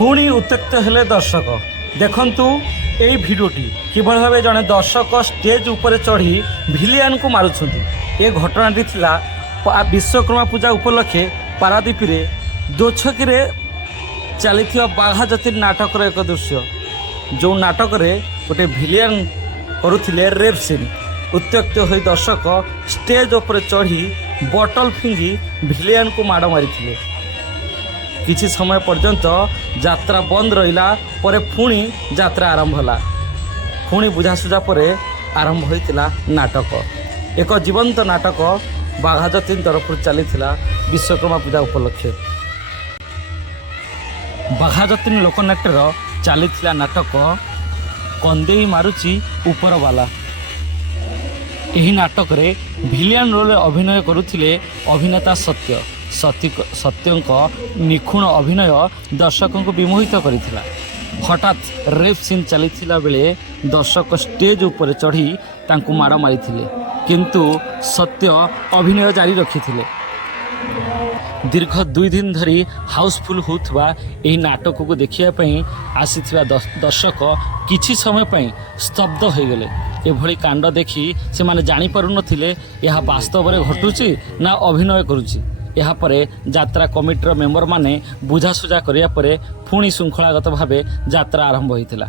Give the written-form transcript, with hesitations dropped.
पुणी उत्त्यक्त हेले दर्शक देखंतु एई भिडियोटी किभଳି भावे जड़े दर्शक स्टेज उपर चढ़ी भिलियन को मारुछंती। ए घटनाटी थिला विश्वकर्मा पूजा उपलक्षे पारादीप रे दोछकी रे चली बाघा जति नाटक एक दृश्य जो नाटक रे गोटे भिलियन करुथिले रेप सीन। उत्त्यक्त हो दर्शक स्टेज उपर चढ़ी बटल फिंगी भिलियन को माड़ मारी किछि समय पर्यंत यात्रा बंद रहिला परे पुणी यात्रा आरंभ होला। पुणी बुझासुझा परे आरंभ होइतिला नाटक। एक जीवंत नाटक बाघा जतीन तरफ चलीथिला विश्वकर्मा पूजा उपलक्षे। बाघा जतीन लोकनाट्यर चलीथिला नाटक कंदेई मारुची उपरवाला। एही नाटक रे भिलियन रोल अभिनय करुथिले अभिनेता सत्यंक निखुण अभिनय दर्शकों को विमोहित करिथिला। हठात रेप सीन चलीथिला बेले दर्शक स्टेज ऊपर चढ़ी तांकु माड़ मारिथिले किंतु सत्य अभिनय जारी रखिथिले। दीर्घ 2 दिन धरी हाउसफुल होउथबा एही नाटक को देखिया पई आसीथिबा दर्शक किछि समय पई स्तब्ध हो गले। एभली कांड देखी से माने जानि पारु नथिले यह वास्तव में घटुची ना अभिनय करुची। यहाँ पर यात्रा कमिटीर मेंबर माने बुझासुझा करिया परे पुणी श्रृंखलागत भावे यात्रा आरंभ होइतिला।